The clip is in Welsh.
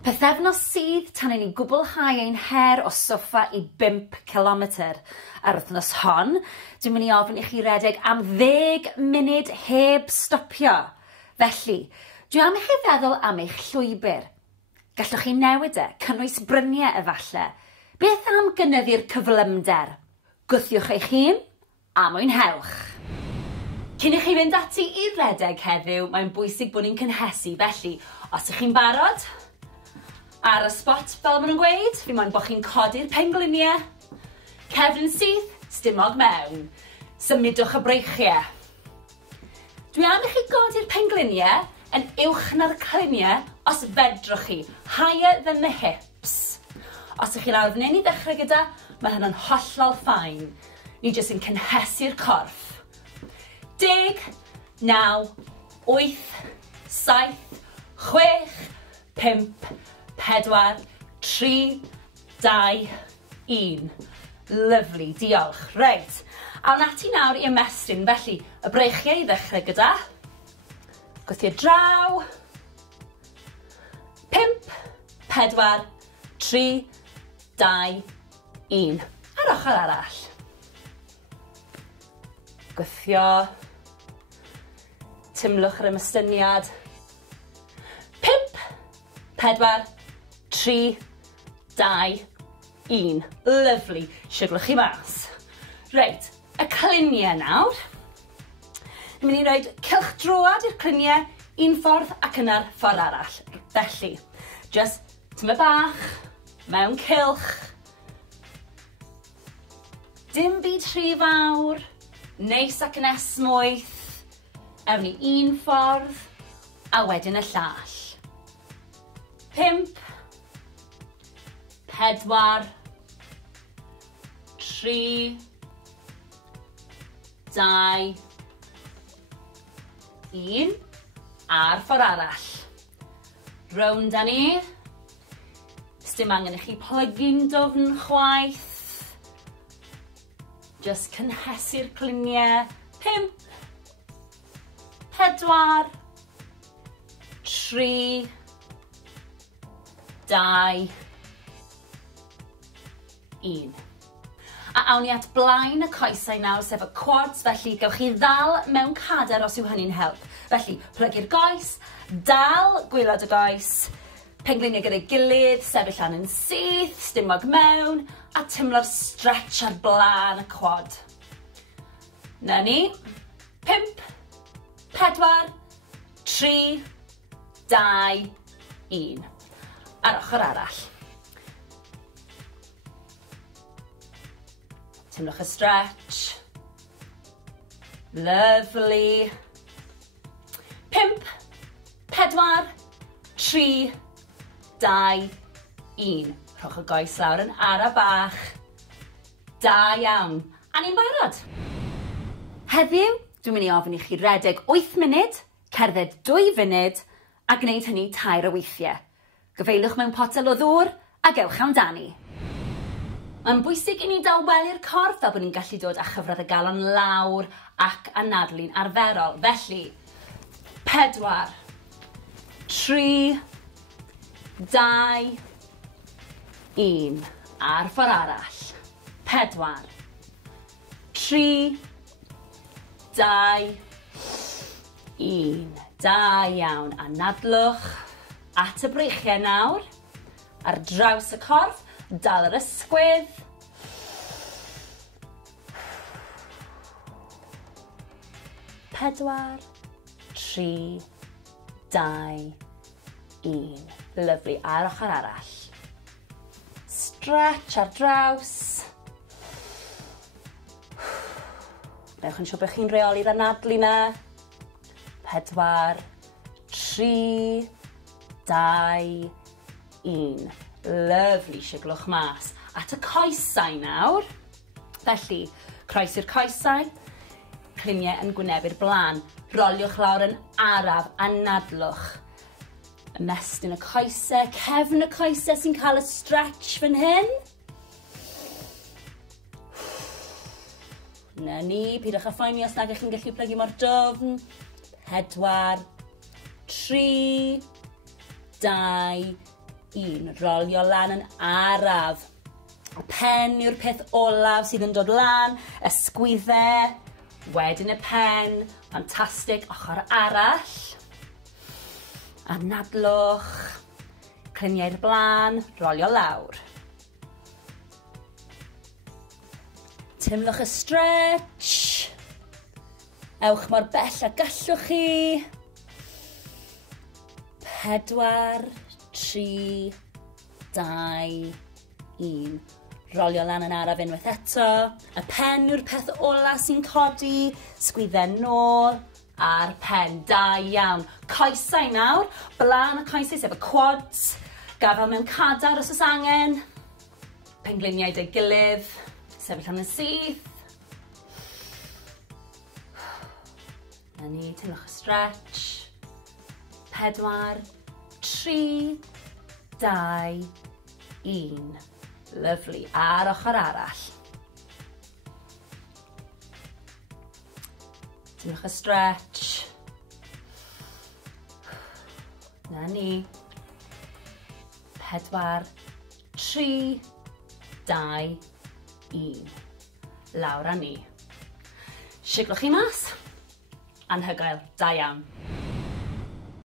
Pethefnos sydd tan i ni gwblhau ein her o soffa i 5 kilometr. Ar wythnos hon, dwi'n mynd i ofyn i chi redeg am 10 munud heb stopio. Felly, dwi am i chi feddwl am eich llwybr. Gallwch chi newid cynnwys bryniau efallai. Beth am gynyddu'r cyflymder? Gwthiwch eich hun a mwynhewch. Cyn i chi fynd ati i redeg heddiw, mae'n bwysig bod ni'n cynhesu. Felly, os ych chi'n barod, ar y spot fel maen nhw'n gweud, fi moyn bod chi'n codi'r pengliniau. Cefn syth, stumog mewn. Symudwch y breichiau. Dwi am i chi godi'r pengliniau yn uwch na'r cliniau os fedrwch chi, higher than the hips. Os ych chi lawr fan hyn i ddechrau gyda, mae hynny'n hollol ffain. Ni jyst yn cynhesu'r corff. 10, 9, 8, 7, 6, 5, 4, 3, 2, 1. Lyfli, diolch. Reit, awn ati nawr i ymestyn, felly y breichiau i ddechrau gyda. Gwthio draw. 5, 4, 3, 2, 1. Ar ochr arall. Gwthio. Tymlwch yr ymystyniad. 5, 4, 3, 2, 1. Lyfli. Siglwch chi mas. Reit, y cliniau nawr. Ni'n mynd i roed cylchdroad i'r cliniau un ffordd ac yna'r ffordd arall. Felly, just tyma bach, mewn cylch. Dim byd rhy fawr, neis ac yn esmwyth. Ewn ni un ffordd, a wedyn y llall. 5, 4, 3, 2, 1, a'r ffordd arall. Rownd â ni. Sdim angen i chi plygu'n dofn chwaith. Just cynhesu'r cliniau. 5, 4, 3, 2, 1. A awn ni at blaen y coesau nawr, sef y quads, felly gewch chi ddal mewn cader os yw hynny'n help. Felly, plygu'r goes, dal gwylod y goes, pengliniau gyda'i gilydd, sefyll lan yn syth, stumog mewn, a tymlo'r stretch ar blaen y quad. Na ni. 5, 4, 3, 2, 1. Ar ochr arall. Tymlwch y stretch. Lovely. 5, 4, 3, 2, 1. Rhowch y goes lawr yn ara bach. Da iawn. A ni'n barod. Heddiw, dwi'n mynd i ofyn i chi redeg 8 munud, cerdded 2 funud, a gwneud hynny 2 o weithiau. Gyfeilwch mewn potel o ddŵr, a gewch amdani. Mae'n bwysig i ni daweli'r corff fel bod ni'n gallu dod â chyfradd y galon lawr ac anadlu'n arferol. Felly, 4, 3, 2, 1. A'r ffordd arall. 4, 3, 2, 1. Da iawn. Anadlwch at y breichiau nawr. Ar draws y corff, dal yr ysgwydd. 4, 3, 2, 1. Lyfli. Ar ochr arall. Stretch ar draws. Newch yn siŵr bod chi'n reoli'r anadlu na. 4, 3, 2, 1. Lyfli, siglwch mas. At y coesau nawr. Felly, croesi'r coesau. Cliniau yn gwynebu'r blaen. Roliwch lawr yn araf, anadlwch. Ymestyn y coesau, cefn y coesau sy'n cael y stretch fan hyn. Na ni, pidwch â phoeni os nag ych chi'n gallu plygu mor dofn. 4, 3, 2, 1. Rolio lan yn araf. Y pen yw'r peth olaf sydd yn dod lan, ysgwyddau, wedyn y pen, ffantastig, ochr arall. Anadlwch, cliniau'r blaen, rolio lawr. Timlwch y stretch. Ewch mor bell a gallwch chi. 4, 3, 2, 1. Rolio lan yn araf unwaith eto. Y pen yw'r peth ola sy'n codi. Sgwyddau nôl a'r pen. Da iawn. Coesau nawr. Blaen y coesau sef y quads. Gafel mewn cadar os oes angen. Pengliniau dy gilydd. Sefyll am y syth. Na ni, timlwch y stretch. 4, 3, 2, 1. Lyfli. Ar ochr arall. Timlwch y stretch. Na ni. 4, 3, 2, 1. Lawr â ni. Siglwch chi mas. Anhygoel. Da iawn.